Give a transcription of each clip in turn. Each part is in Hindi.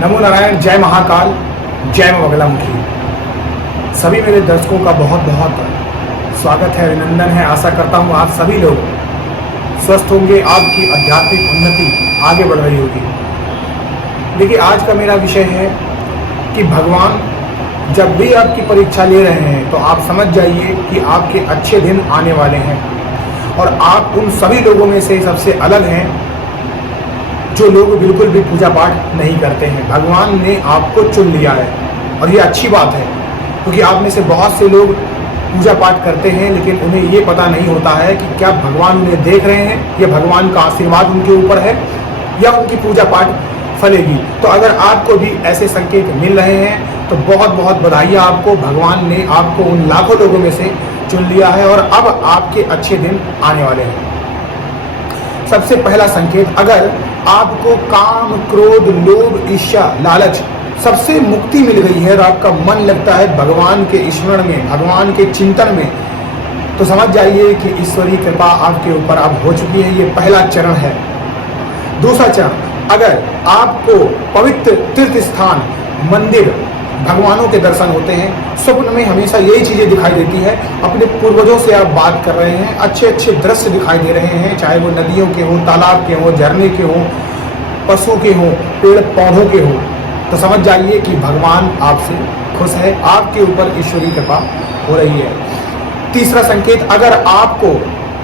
नमो नारायण, जय महाकाल, जय मां बगलामुखी। सभी मेरे दर्शकों का बहुत बहुत स्वागत है, अभिनंदन है। आशा करता हूँ आप सभी लोग स्वस्थ होंगे, आपकी आध्यात्मिक उन्नति आगे बढ़ रही होगी। देखिए, आज का मेरा विषय है कि भगवान जब भी आपकी परीक्षा ले रहे हैं तो आप समझ जाइए कि आपके अच्छे दिन आने वाले हैं और आप उन सभी लोगों में से सबसे अलग हैं जो लोग बिल्कुल भी पूजा पाठ नहीं करते हैं। भगवान ने आपको चुन लिया है और ये अच्छी बात है, क्योंकि आप में से बहुत से लोग पूजा पाठ करते हैं लेकिन उन्हें ये पता नहीं होता है कि क्या भगवान उन्हें देख रहे हैं या भगवान का आशीर्वाद उनके ऊपर है या उनकी पूजा पाठ फलेगी। तो अगर आपको भी ऐसे संकेत मिल रहे हैं तो बहुत बहुत बधाइयाँ आपको। भगवान ने आपको उन लाखों लोगों में से चुन लिया है और अब आपके अच्छे दिन आने वाले हैं। सबसे पहला संकेत, अगर आपको काम, क्रोध, लोभ, ईर्ष्या, लालच सबसे मुक्ति मिल गई है और आपका मन लगता है भगवान के स्मरण में, भगवान के चिंतन में, तो समझ जाइए कि ईश्वरीय कृपा आपके ऊपर अब हो चुकी है। ये पहला चरण है। दूसरा चरण, अगर आपको पवित्र तीर्थ स्थान, मंदिर, भगवानों के दर्शन होते हैं, स्वप्न में हमेशा यही चीजें दिखाई देती है, अपने पूर्वजों से आप बात कर रहे हैं, अच्छे अच्छे दृश्य दिखाई दे रहे हैं, चाहे वो नदियों के हो, तालाब के हो, झरने के हो, पशु के हो, पेड़ पौधों के हो, तो समझ जाइए कि भगवान आपसे खुश है, आपके ऊपर ईश्वरीय कृपा हो रही है। तीसरा संकेत, अगर आपको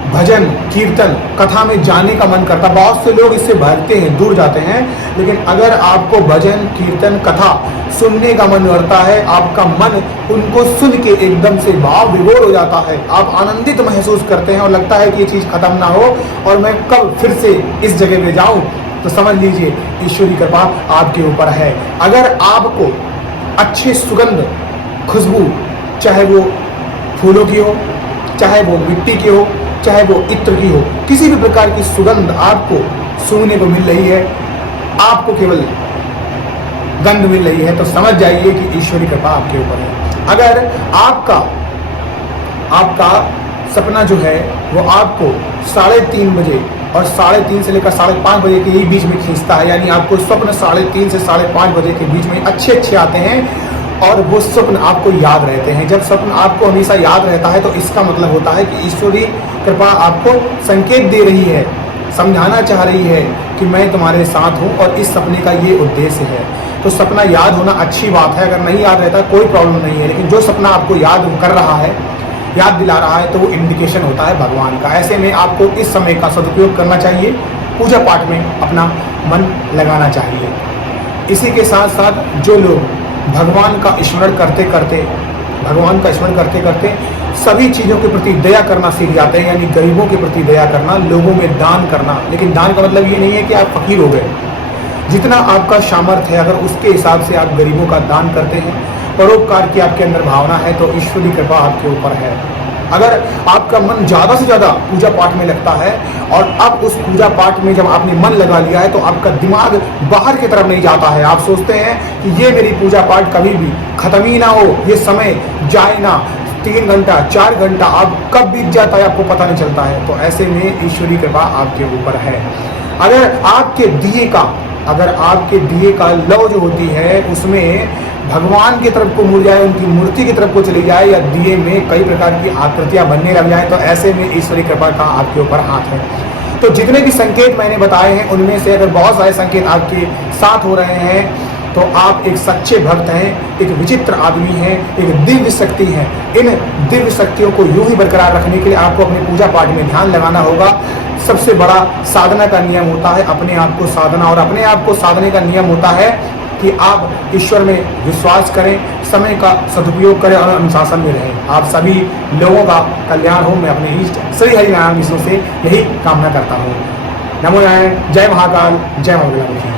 भजन, कीर्तन, कथा में जाने का मन करता, बहुत से लोग इससे भागते हैं, दूर जाते हैं, लेकिन अगर आपको भजन, कीर्तन, कथा सुनने का मन करता है, आपका मन उनको सुन के एकदम से भाव विभोर हो जाता है, आप आनंदित महसूस करते हैं और लगता है कि ये चीज़ खत्म ना हो और मैं कब फिर से इस जगह पे जाऊं, तो समझ लीजिए ईश्वरीय कृपा आपके ऊपर है। अगर आपको अच्छी सुगंध, खुशबू, चाहे वो फूलों की हो, चाहे वो मिट्टी की हो, चाहे वो इत्र की हो, किसी भी प्रकार की सुगंध आपको सूंघने को मिल रही है, आपको केवल गंध मिल रही है, तो समझ जाइए कि ईश्वरीय कृपा आपके ऊपर है। अगर आपका सपना जो है वो आपको 3:30 बजे और 3:30 से लेकर 5:30 बजे के बीच में खींचता है, यानी आपको स्वप्न 3:30 से 5:30 बजे के बीच में अच्छे आते हैं और वो स्वप्न आपको याद रहते हैं। जब स्वप्न आपको हमेशा याद रहता है तो इसका मतलब होता है कि ईश्वरीय कृपा आपको संकेत दे रही है, समझाना चाह रही है कि मैं तुम्हारे साथ हूँ और इस सपने का ये उद्देश्य है। तो सपना याद होना अच्छी बात है, अगर नहीं याद रहता कोई प्रॉब्लम नहीं है, लेकिन जो सपना आपको याद कर रहा है, याद दिला रहा है, तो वो इंडिकेशन होता है भगवान का। ऐसे में आपको इस समय का सदुपयोग करना चाहिए, पूजा पाठ में अपना मन लगाना चाहिए। इसी के साथ साथ जो लोग भगवान का स्मरण करते करते सभी चीज़ों के प्रति दया करना सीख जाते हैं, यानी गरीबों के प्रति दया करना, लोगों में दान करना। लेकिन दान का मतलब ये नहीं है कि आप फकीर हो गए। जितना आपका सामर्थ्य है, अगर उसके हिसाब से आप गरीबों का दान करते हैं, परोपकार की आपके अंदर भावना है, तो ईश्वरीय कृपा आपके ऊपर है। अगर आपका मन ज़्यादा से ज़्यादा पूजा पाठ में लगता है और अब उस पूजा पाठ में जब आपने मन लगा लिया है तो आपका दिमाग बाहर की तरफ नहीं जाता है, आप सोचते हैं कि ये मेरी पूजा पाठ कभी भी खत्म ही ना हो, ये समय जाए ना, 3 घंटा 4 घंटा आप कब बीत जाता है आपको पता नहीं चलता है। तो ऐसे में ईश्वरीय कृपा आपके ऊपर है। अगर आपके दिए का लौ जो होती है उसमें भगवान की तरफ को मुड़ जाए, उनकी मूर्ति की तरफ को चली जाए, या दिए में कई प्रकार की आकृतियां बनने लग जाए, तो ऐसे में ईश्वरीय कृपा का आपके ऊपर हाथ है। तो जितने भी संकेत मैंने बताए हैं उनमें से अगर बहुत सारे संकेत आपके साथ हो रहे हैं तो आप एक सच्चे भक्त हैं, एक विचित्र आदमी हैं, एक दिव्य शक्ति हैं। इन दिव्य शक्तियों को यूं ही बरकरार रखने के लिए आपको अपने पूजा पाठ में ध्यान लगाना होगा। सबसे बड़ा साधना का नियम होता है अपने आप को साधना, और अपने आप को साधने का नियम होता है कि आप ईश्वर में विश्वास करें, समय का सदुपयोग करें और अनुशासन में रहें। आप सभी लोगों का कल्याण हो, मैं अपने इष्ट श्री हरिनारायण विष्णु से यही कामना करता हूँ। नमो नारायण, जय महाकाल, जय मां बगलामुखी।